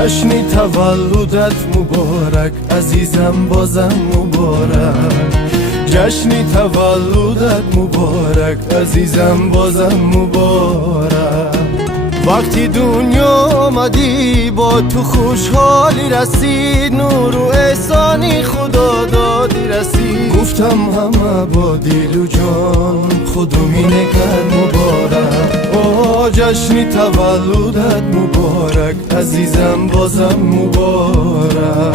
جشن تولدت مبارک عزیزم بازم مبارک جشن تولدت مبارک عزیزم بازم مبارک وقتی دنیا آمدی با تو خوشحالی رسید نور و احسانی خدا دادی رسید گفتم همه با دل و جان خودمی نکرد مبارک آه جشن تولدت مبارک عزیزم بازم مبارک